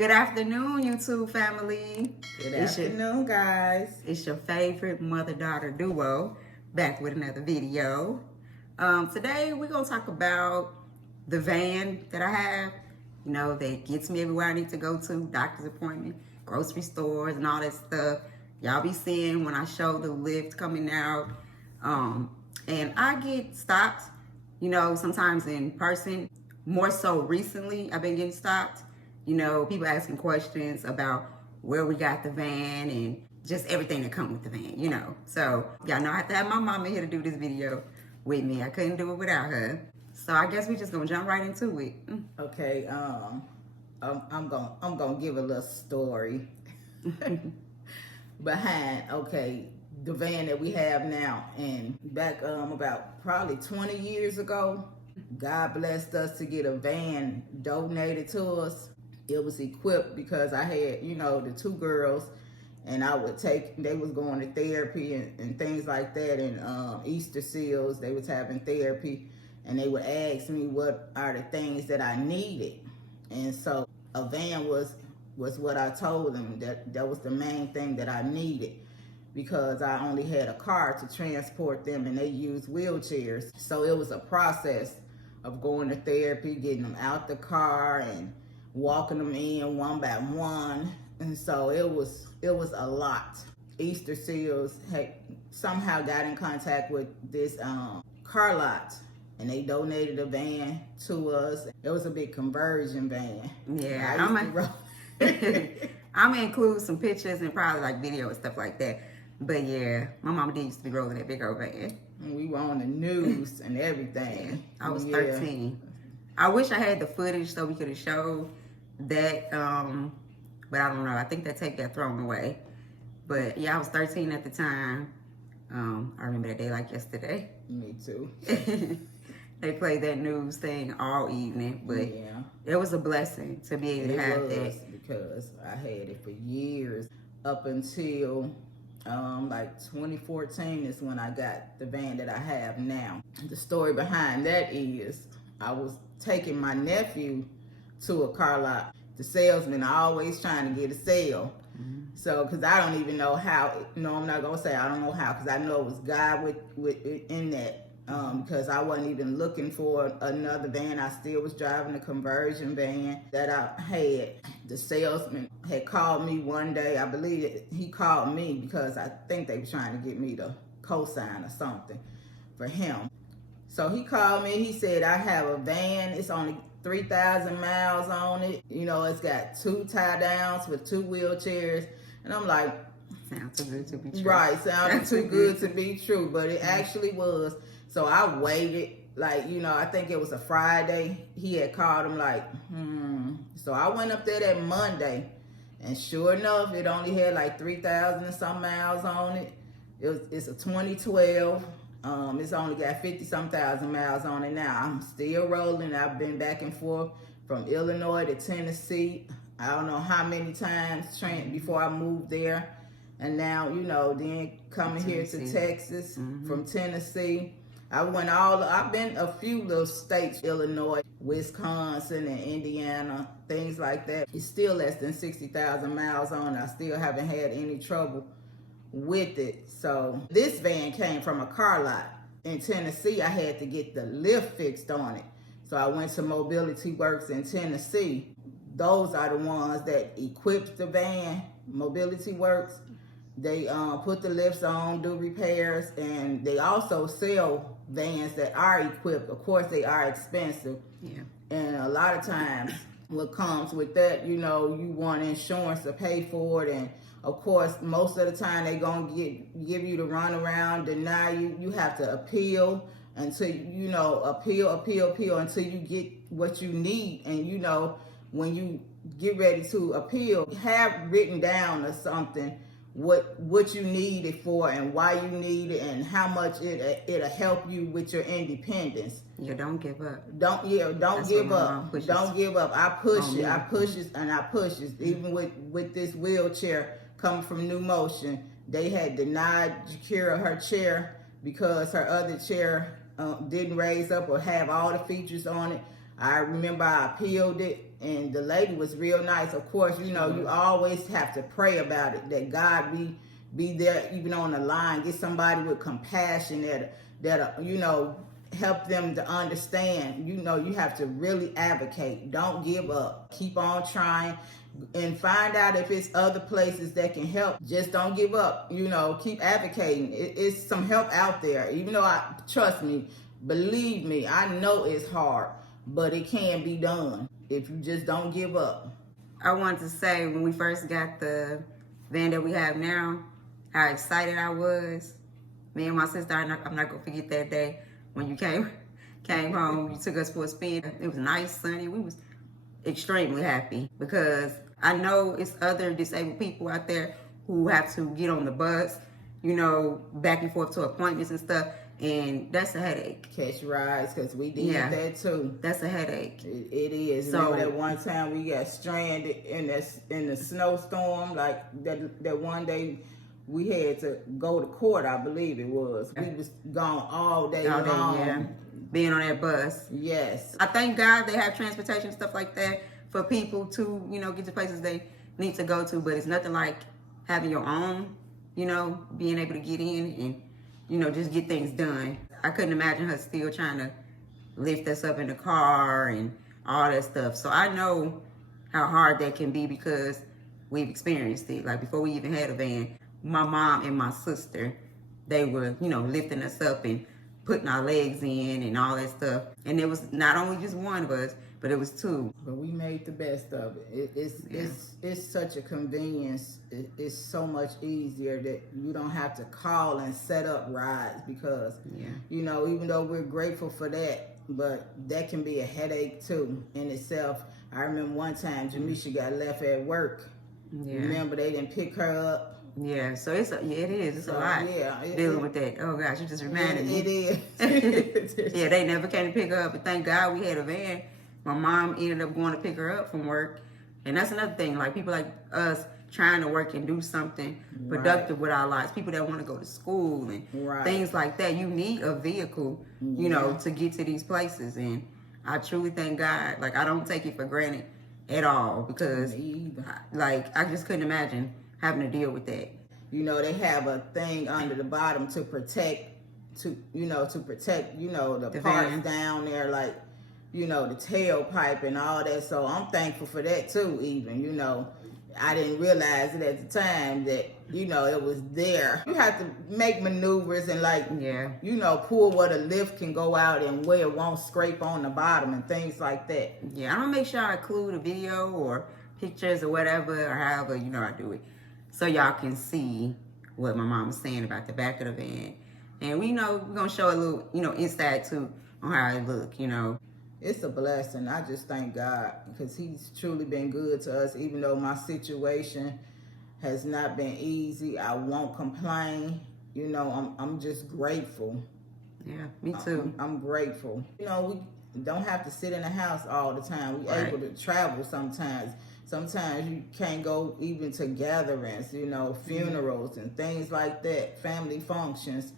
Good afternoon, YouTube family. Good afternoon, guys. It's your favorite mother-daughter duo back with another video. Today we're gonna talk about the van that I have. You know, that gets me everywhere I need to go to, doctor's appointment, grocery stores, and all that stuff. Y'all be seeing when I show the lift coming out. And I get stopped, you know, sometimes in person. More so recently, I've been getting stopped. You know, people asking questions about where we got the van and just everything that comes with the van, you know. So, y'all know I have to have my mama here to do this video with me. I couldn't do it without her. So, I guess we just gonna jump right into it. Okay, I'm gonna give a little story behind, the van that we have now. And back about probably 20 years ago, God blessed us to get a van donated to us. It was equipped because I had, you know, the two girls, and they was going to therapy and things like that, and Easter seals, they was having therapy, and they would ask me what are the things that I needed. And so a van was what I told them that was the main thing that I needed, because I only had a car to transport them, and they used wheelchairs. So it was a process of going to therapy, getting them out the car and walking them in one by one. And so it was a lot. Easter Seals had somehow got in contact with this car lot, and they donated a van to us. It was a big conversion van. Yeah, I'm gonna include some pictures and probably like video and stuff like that. But yeah, my mama did used to be rolling that big old van. And we were on the news and everything. Yeah, I was 13. I wish I had the footage so we could have showed that, but I don't know. I think that tape got thrown away. But yeah, I was 13 at the time. I remember that day like yesterday. Me too. They played that news thing all evening, but yeah, it was a blessing to be able to have that. Because I had it for years up until like 2014 is when I got the van that I have now. The story behind that is I was taking my nephew to a car lot. The salesman always trying to get a sale. So, because I don't even know how, no, I'm not going to say I don't know how, because I know it was God in that. Because I wasn't even looking for another van. I still was driving a conversion van that I had. The salesman had called me one day. I believe he called me because I think they were trying to get me to co-sign or something for him. So he called me. He said, I have a van. It's only 3,000 miles on it. You know, it's got 2 tie downs with 2 wheelchairs. And I'm like, sounds too good to be true. Right, sounded too good to be true, but it actually was. So I waited, like, you know, I think it was a Friday. He had called him like, So I went up there that Monday, and sure enough, it only had like 3,000 and some miles on it. It's a 2012. It's only got 50-some thousand miles on it now. I'm still rolling. I've been back and forth from Illinois to Tennessee. I don't know how many times before I moved there. And now, you know, then coming here to Texas from Tennessee. I've been a few little states, Illinois, Wisconsin, and Indiana, things like that. It's still less than 60,000 miles on it. I still haven't had any trouble with it. So this van came from a car lot. In Tennessee, I had to get the lift fixed on it. So I went to Mobility Works in Tennessee. Those are the ones that equipped the van, Mobility Works. They put the lifts on, do repairs, and they also sell vans that are equipped. Of course, they are expensive. Yeah. And a lot of times, what comes with that, you know, you want insurance to pay for it. And of course, most of the time, they're going to give you the runaround, deny you. You have to appeal until, you know, appeal until you get what you need. And, you know, when you get ready to appeal, have written down or something what you need it for and why you need it and how much it'll help you with your independence. Yeah, don't give up. Don't give up. Don't give up. I push it. Even with this wheelchair coming from New Motion, they had denied Jakira her chair because her other chair didn't raise up or have all the features on it. I remember I appealed it, and the lady was real nice. Of course, you know, you always have to pray about it, that God be there even on the line. Get somebody with compassion that you know, help them to understand. You know, you have to really advocate. Don't give up. Keep on trying and find out if it's other places that can help. Just don't give up. You know, keep advocating. It's some help out there. Even though trust me, believe me, I know it's hard, but it can be done if you just don't give up. I wanted to say, when we first got the van that we have now, how excited I was. Me and my sister, I'm not gonna forget that day when you came home. You took us for a spin. It was nice, sunny. We was extremely happy because I know it's other disabled people out there who have to get on the bus, you know, back and forth to appointments and stuff, and that's a headache. Catch rides, because we did that too. That's a headache. It is. So, remember that one time we got stranded in the snowstorm, like that one day we had to go to court, I believe it was. We was gone all day long. Yeah. Being on that bus. Yes. I thank God they have transportation, stuff like that, for people to, you know, get to places they need to go to, but it's nothing like having your own, you know, being able to get in and, you know, just get things done. I couldn't imagine her still trying to lift us up in the car and all that stuff. So I know how hard that can be because we've experienced it. Like before we even had a van, my mom and my sister, they were, you know, lifting us up and putting our legs in and all that stuff. And it was not only just one of us, but it was two. But we made the best of it. It's such a convenience. It's so much easier that you don't have to call and set up rides because, you know, even though we're grateful for that, but that can be a headache too in itself. I remember one time Jamisha got left at work. Remember they didn't pick her up. Yeah, so it is. It's a lot dealing with that. Oh gosh, you just reminded me. It is. Yeah, they never came to pick her up, but thank God we had a van. My mom ended up going to pick her up from work, and that's another thing. Like people like us trying to work and do something productive with our lives. People that want to go to school and things like that. You need a vehicle, you know, to get to these places, and I truly thank God. Like I don't take it for granted at all because, I just couldn't imagine having to deal with that. You know, they have a thing under the bottom to protect, the parts van down there, like, you know, the tailpipe and all that. So I'm thankful for that too, even, you know. I didn't realize it at the time that, you know, it was there. You have to make maneuvers and you know, pull where the lift can go out and where it won't scrape on the bottom and things like that. Yeah, I'm gonna make sure I include a video or pictures or whatever, or however, you know, I do it, so y'all can see what my mom was saying about the back of the van. And we know we're gonna show a little, you know, inside too on how it look, you know. It's a blessing. I just thank God because he's truly been good to us. Even though my situation has not been easy, I won't complain. You know, I'm just grateful. Yeah, me too. I'm grateful. You know, we don't have to sit in the house all the time. We're able to travel sometimes. Sometimes you can't go even to gatherings, you know, funerals and things like that, family functions,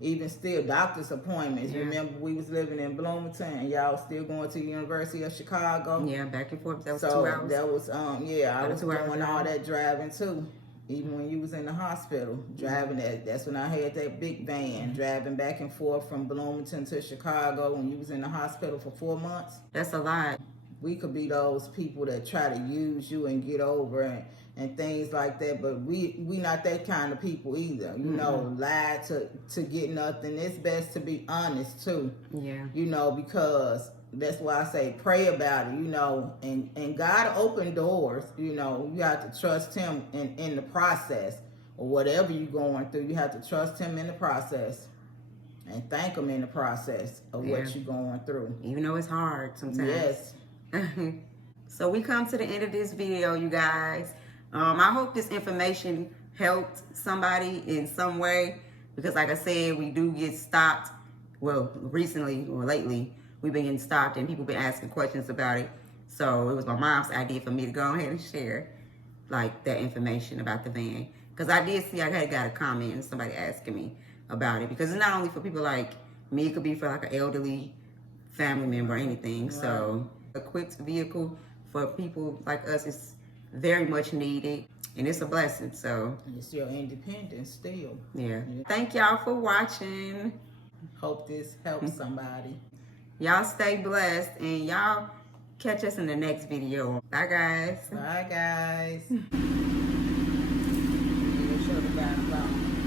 even still doctor's appointments. Remember, we was living in Bloomington and y'all still going to the University of Chicago? Yeah, back and forth. That was so 2 hours. That was, I was doing all that driving too. Even when you was in the hospital, driving that's when I had that big van, driving back and forth from Bloomington to Chicago when you was in the hospital for 4 months. That's a lot. We could be those people that try to use you and get over and things like that, but we not that kind of people either. You know, lie to get nothing. It's best to be honest too. Yeah. You know, because that's why I say pray about it, you know, and God open doors, you know. You have to trust him in the process, or whatever you're going through. You have to trust him in the process and thank him in the process of what you're going through. Even though it's hard sometimes. Yes. So we come to the end of this video, you guys. I hope this information helped somebody in some way, because like I said, we do get stopped. Well, recently or lately, we've been getting stopped and people been asking questions about it. So it was my mom's idea for me to go ahead and share like that information about the van. Because I did see I had got a comment and somebody asking me about it, because it's not only for people like me, it could be for like an elderly family member or anything. Right. So equipped vehicle for people like us, it's very much needed, and it's a blessing. So It's your independence still. yeah. Thank y'all for watching. Hope this helps somebody. Y'all stay blessed, and y'all catch us in the next video. Bye, guys. Bye, guys. Make sure the bottom.